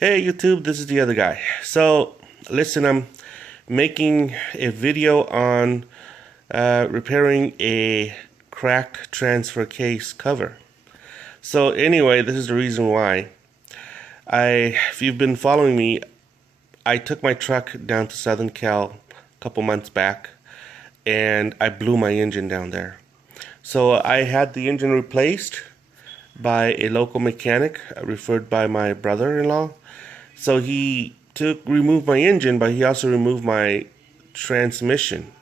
Hey YouTube, this is the other guy. So, listen, I'm making a video on repairing a cracked transfer case cover. So anyway, this is the reason why. If you've been following me, I took my truck down to Southern Cal a couple months back, and I blew my engine down there. So I had the engine replaced by a local mechanic referred by my brother-in-law. So he removed my engine, but he also removed my transmission.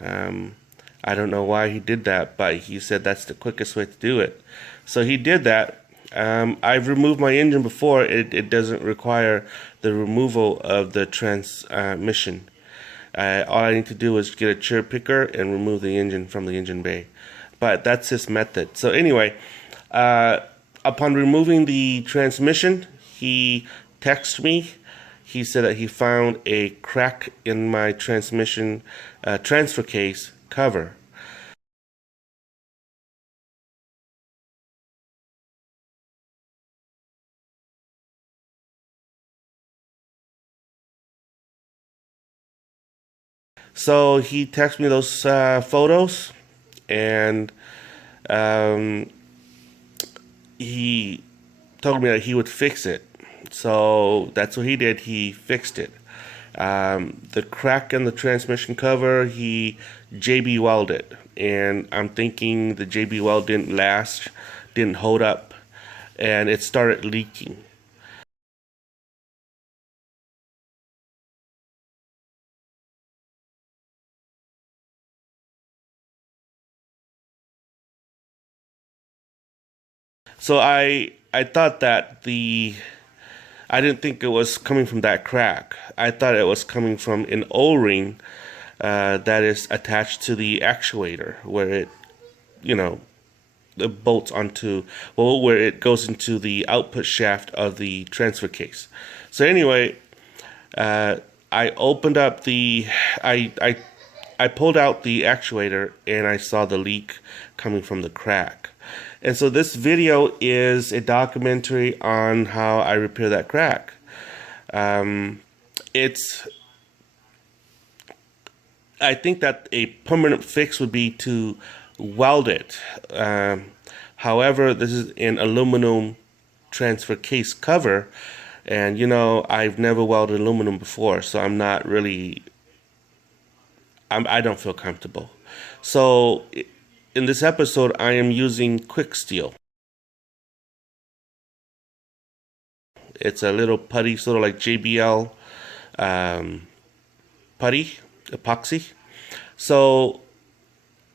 I don't know why he did that, but he said that's the quickest way to do it. So he did that. I've removed my engine before. It doesn't require the removal of the transmission. All I need to do is get a cherry picker and remove the engine from the engine bay. But that's his method. So anyway, upon removing the transmission, he texted me. He said that he found a crack in my transmission transfer case cover. So he texted me those photos, and he told me that he would fix it. So that's what he did. He fixed it. The crack in the transmission cover, he JB welded, and I'm thinking the JB weld didn't last, didn't hold up, and it started leaking. So I thought that I didn't think it was coming from that crack. I thought it was coming from an O-ring that is attached to the actuator, where it, it bolts onto, well, where it goes into the output shaft of the transfer case. So anyway, I opened up I pulled out the actuator, and I saw the leak coming from the crack. And so this video is a documentary on how I repair that crack. I think that a permanent fix would be to weld it. However, this is an aluminum transfer case cover, and I've never welded aluminum before, so I'm not really, I don't feel comfortable. So in this episode, I am using Quick Steel. It's a little putty, sort of like JBL putty, epoxy. So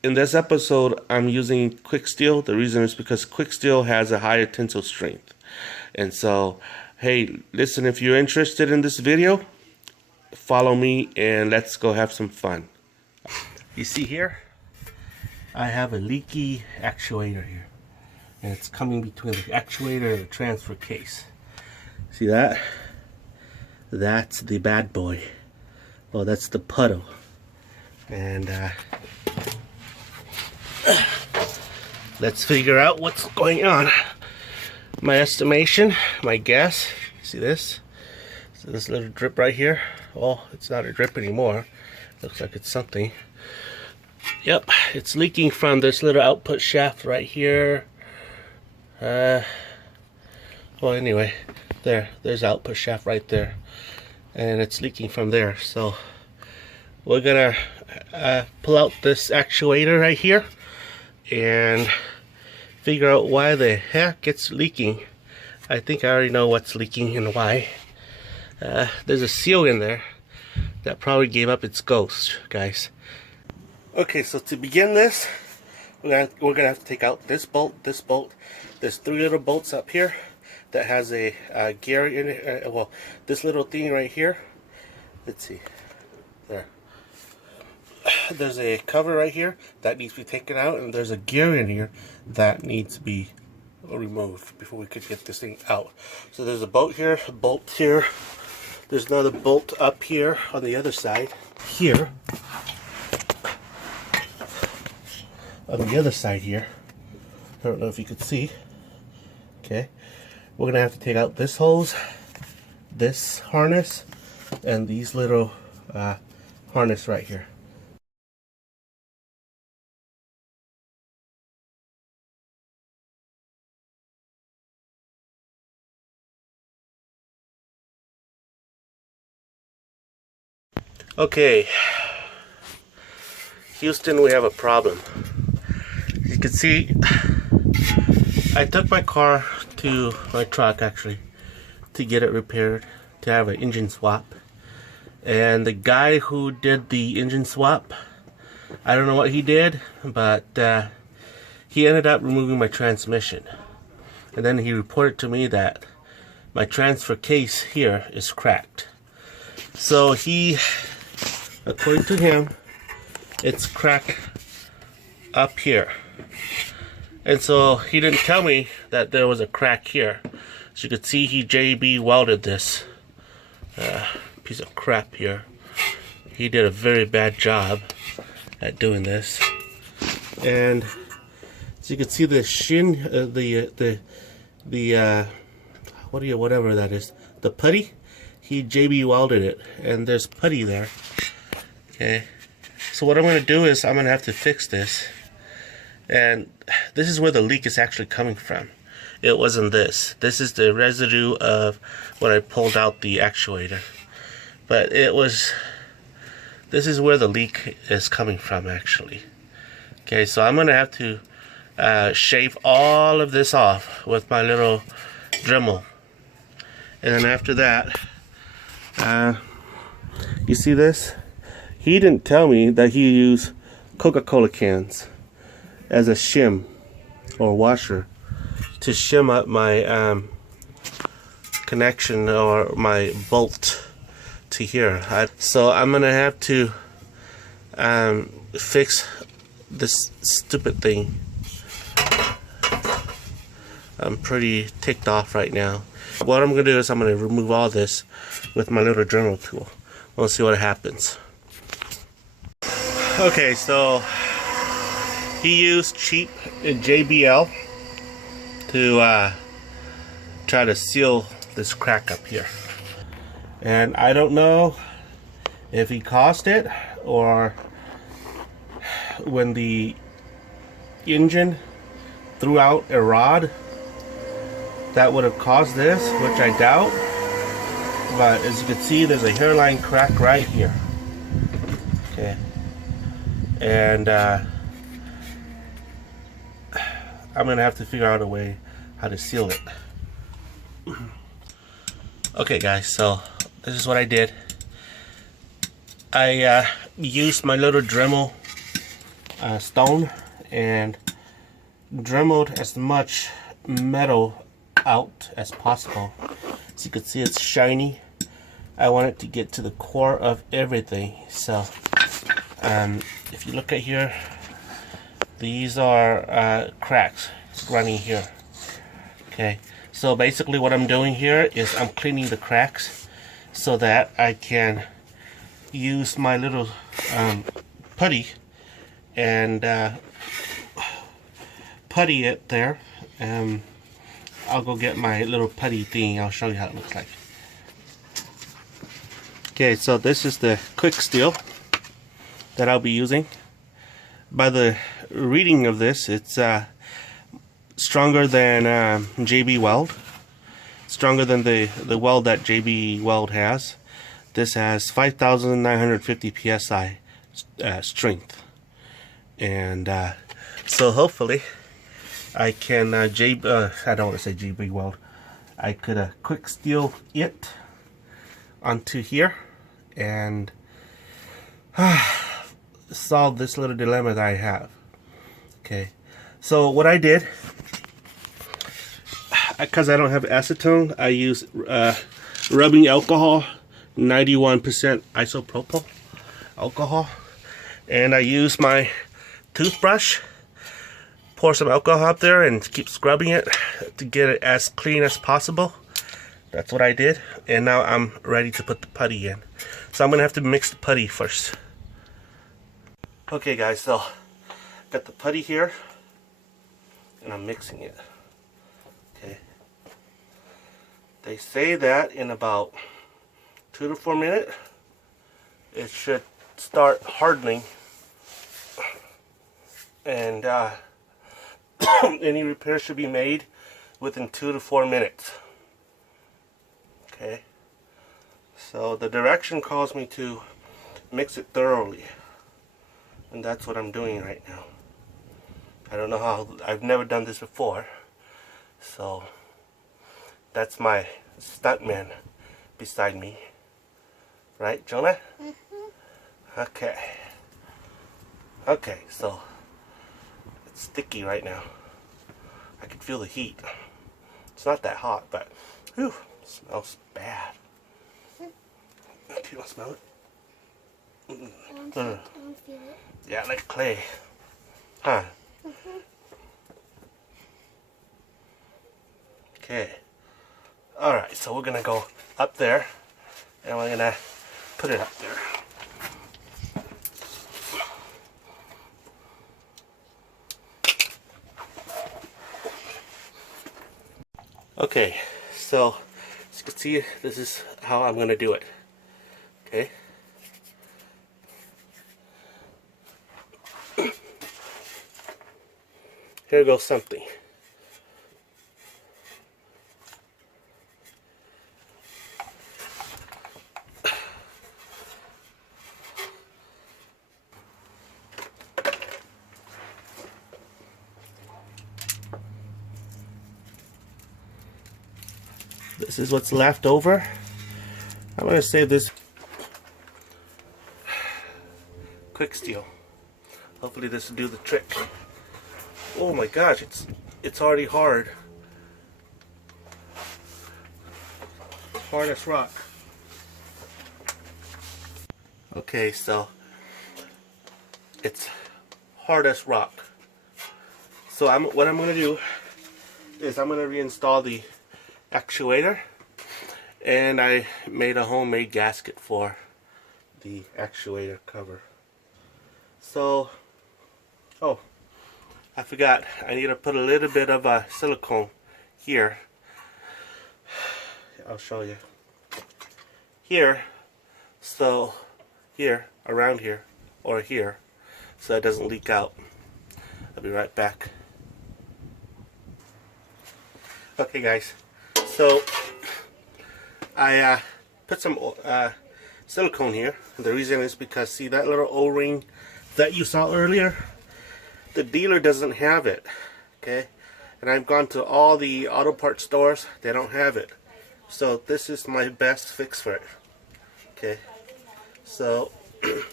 in this episode, I'm using Quick Steel. The reason is because Quick Steel has a higher tensile strength. And so, hey, listen, if you're interested in this video, follow me and let's go have some fun. You see here, I have a leaky actuator here, and it's coming between the actuator and the transfer case. See that? That's the bad boy. Oh, that's the puddle. And let's figure out what's going on. My estimation, my guess, see this? So this little drip right here. Oh, it's not a drip anymore. Looks like it's something. Yep, it's leaking from this little output shaft right here. Well, anyway, there's output shaft right there, and it's leaking from there. So we're gonna pull out this actuator right here and figure out why the heck it's leaking. I think I already know what's leaking and why. There's a seal in there that probably gave up its ghost, guys. Okay, so to begin this, we're gonna have to take out this bolt, this bolt. There's 3 little bolts up here that has a gear in it. Well, this little thing right here. Let's see, there. There's a cover right here that needs to be taken out, and there's a gear in here that needs to be removed before we could get this thing out. So there's a bolt here, a bolt here. There's another bolt up here on the other side. Here. On the other side here, I don't know if you could see. Okay, we're gonna have to take out this hose this harness and these little harness right here. Okay, Houston, we have a problem. You can see I took my car to my truck actually to get it repaired, to have an engine swap. And the guy who did the engine swap, I don't know what he did, but he ended up removing my transmission. And then he reported to me that my transfer case here is cracked. So he, according to him, it's cracked up here. And so he didn't tell me that there was a crack here. As you can see, he JB welded this piece of crap here. He did a very bad job at doing this. And as you can see, the shin, whatever that is, the putty, he JB welded it, and there's putty there. Okay, so what I'm going to do is I'm going to have to fix this. And this is where the leak is actually coming from. It wasn't this. This is the residue of when I pulled out the actuator. But it was, this is where the leak is coming from actually. Okay, so I'm gonna have to shave all of this off with my little Dremel. And then after that, you see this? He didn't tell me that he used Coca-Cola cans as a shim or washer to shim up my connection or my bolt to here. So I'm gonna have to fix this stupid thing. I'm pretty ticked off right now. What I'm gonna do is I'm gonna remove all this with my little Dremel tool. We'll see what happens. Okay, so he used cheap JBL to try to seal this crack up here. And I don't know if he caused it or when the engine threw out a rod that would have caused this, which I doubt. But as you can see, there's a hairline crack right here. Okay. And I'm gonna have to figure out a way how to seal it. Okay guys, so this is what I did. I used my little Dremel stone and Dremeled as much metal out as possible. As you can see, it's shiny. I want it to get to the core of everything. So if you look at here, these are cracks running here. Okay, so basically what I'm doing here is I'm cleaning the cracks so that I can use my little putty and putty it there. I'll go get my little putty thing. I'll show you how it looks like. Okay, so this is the quick steel that I'll be using. By the reading of this, it's stronger than JB Weld. Stronger than the weld that JB Weld has. This has 5,950 psi strength, and so hopefully I can I don't want to say JB Weld. I could quick steel it onto here and solve this little dilemma that I have. Okay, so what I did, because I don't have acetone, I use rubbing alcohol, 91% isopropyl alcohol, and I use my toothbrush, pour some alcohol up there and keep scrubbing it to get it as clean as possible. That's what I did, and now I'm ready to put the putty in. So I'm gonna have to mix the putty first. Okay guys, so got the putty here and I'm mixing it. Okay, They say that in about 2 to 4 minutes, it should start hardening, and any repair should be made within 2 to 4 minutes. Okay, so the direction calls me to mix it thoroughly, and that's what I'm doing right now. I don't know how, I've never done this before, so that's my stuntman beside me. Right, Jonah? Mm-hmm. Okay. Okay, so it's sticky right now. I can feel the heat. It's not that hot, but whew, it smells bad. Do you want to smell it? I don't feel it. Yeah, like clay. Huh? Okay. Alright, so we're gonna go up there and we're gonna put it up there. Okay, so as you can see, this is how I'm gonna do it. Okay. Here goes something. This is what's left over. I'm going to save this quick steel. Hopefully this will do the trick. Oh my gosh, it's already hard. Hard as rock. Okay, so it's hard as rock. So what I'm going to do is I'm going to reinstall the actuator, and I made a homemade gasket for the actuator cover. So, oh, I forgot, I need to put a little bit of silicone here. I'll show you. Here, so here, around here, or here, so it doesn't leak out. I'll be right back. Okay guys, so I put some silicone here. The reason is because, see that little O-ring that you saw earlier? The dealer doesn't have it, okay? And I've gone to all the auto parts stores, they don't have it. So this is my best fix for it, okay? So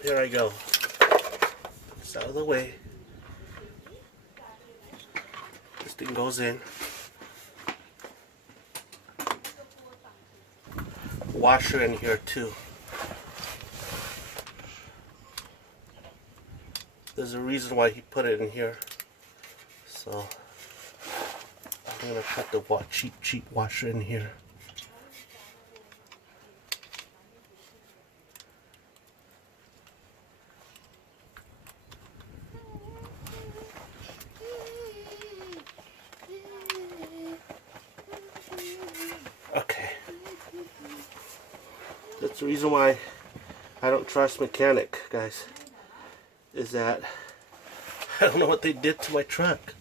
here I go. It's out of the way. This thing goes in. Washer in here too. There's a reason why he put it in here. So I'm gonna put the cheap washer in here. Okay. That's the reason why I don't trust mechanic, guys. Is that I don't know what they did to my truck.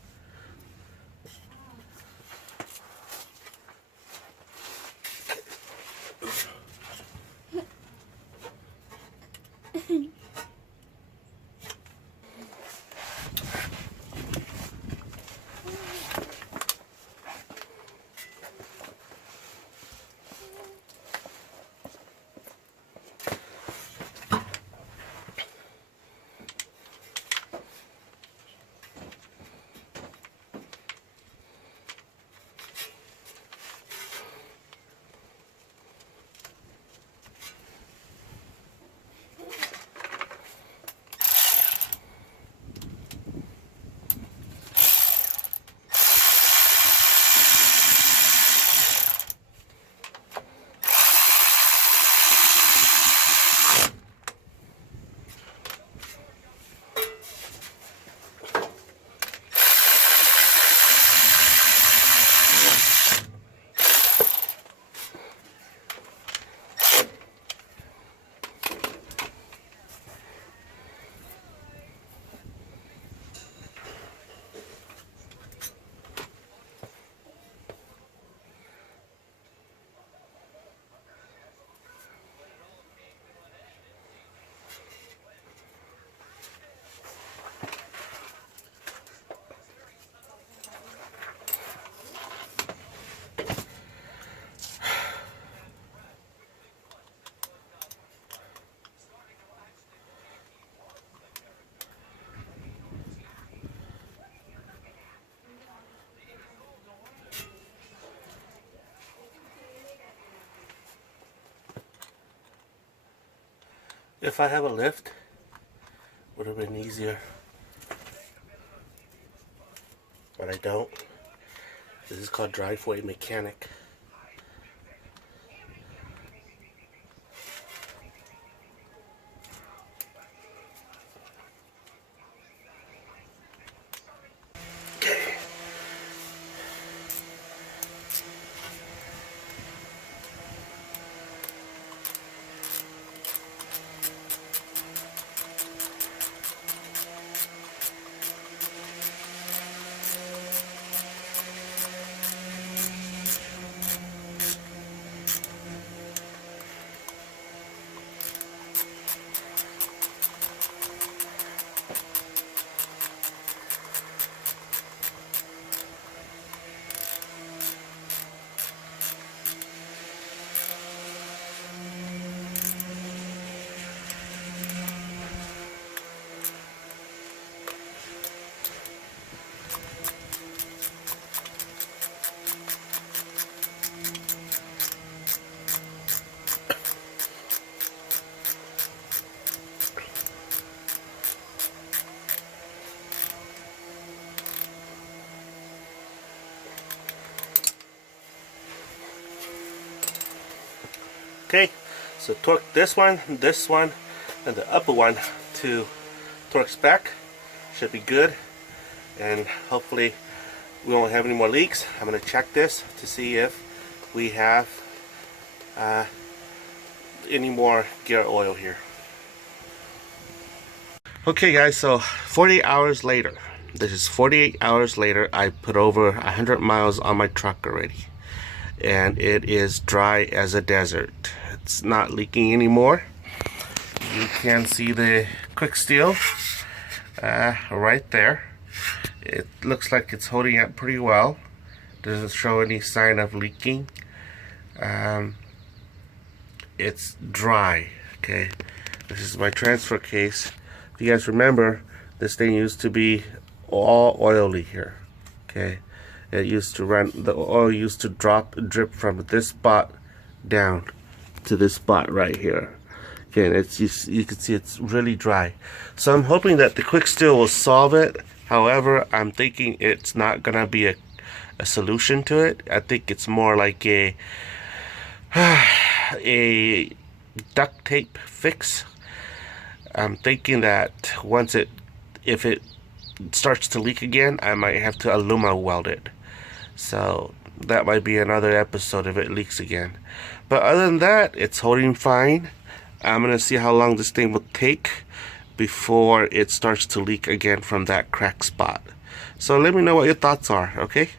If I have a lift, would have been easier. But I don't. This is called driveway mechanic. Okay. Okay, so torque this one, and the upper one to torque back. Should be good, and hopefully we won't have any more leaks. I'm going to check this to see if we have any more gear oil here. Okay guys, so 48 hours later. This is 48 hours later. I put over 100 miles on my truck already, and it is dry as a desert. It's not leaking anymore. You can see the quick steel right there. It looks like it's holding up pretty well. Doesn't show any sign of leaking. It's dry. Okay, this is my transfer case. If you guys remember, this thing used to be all oily here. Okay, it used to run, the oil used to drip from this spot down to this spot right here. Okay, and it's you can see it's really dry. So I'm hoping that the quick steel will solve it. However, I'm thinking it's not gonna be a solution to it. I think it's more like a duct tape fix. I'm thinking that if it starts to leak again, I might have to aluma weld it. So that might be another episode if it leaks again. But other than that, it's holding fine. I'm gonna see how long this thing will take before it starts to leak again from that crack spot. So let me know what your thoughts are, okay?